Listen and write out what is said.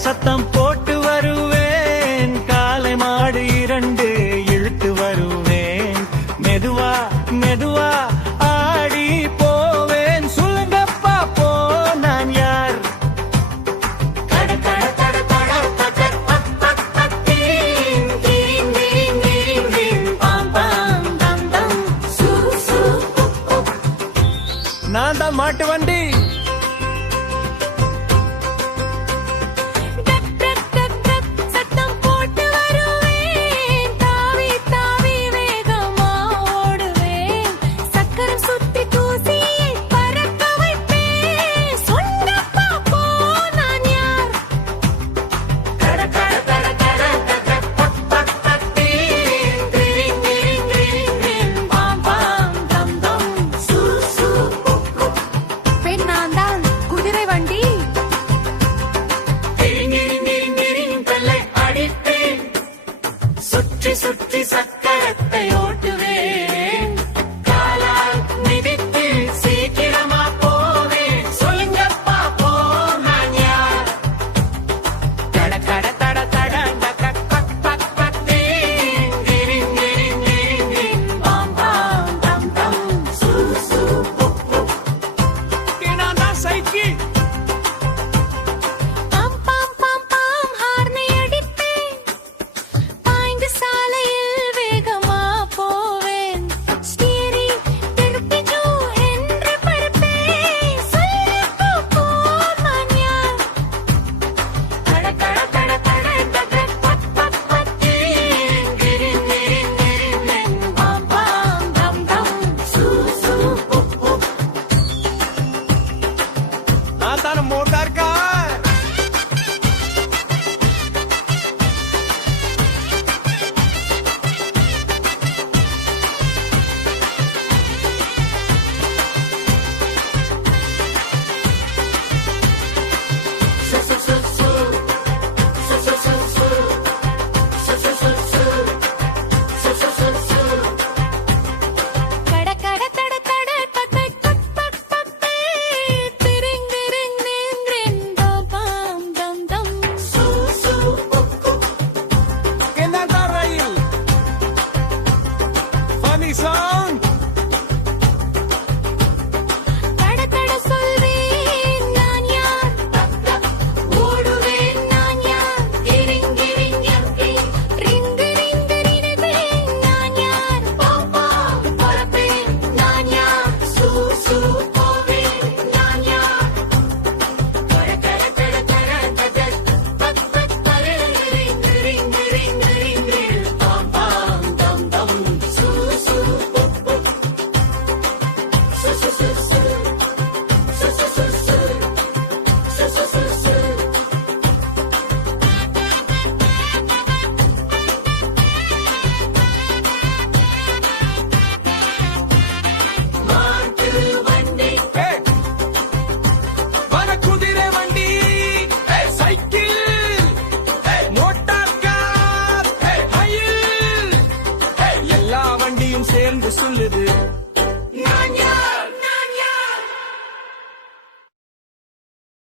சத்தம் போட்டு வருவேன், காலை மாடு 2 இழுத்து வருவேன், மெதுவா மெதுவா ஆடி போவேன். சொல்லுங்கப்பா போ நான் யார்? நான் தான் மாட்டு வண்டி. சுற்றி சுற்றி சக்கரத்தை ஓட்டுவேன், காலால் மிதித்து சீக்கிரமா போவேன். சொல்லுங்கப்பா போ நான் யார்? தட தட தட தட தட பக் பக் பக் தீன் தீரின் தீரின் தீரின் பாம் பாம் தம் தம் சூ சூ புக் புக். நான் தான் சைக்கிள். मोटर का song. தட தட சொல்வேன் நான் யார்? ஓடுவேன் நான் யார்? கிரிங் கிரிங் கிரிங் ரிங் ரிங் ரிங் நான் யார்? பாப்பா பரப்பேன் நான் யார்? சூ சூ போவேன் நான் யார்? கர கர கர கர கர பக் பக் கர ரிங் ரிங் ரிங் ரிங் பாப்பா தம் தம் சூ சூ. சேர்ந்து சொல்லுது நான் யார்?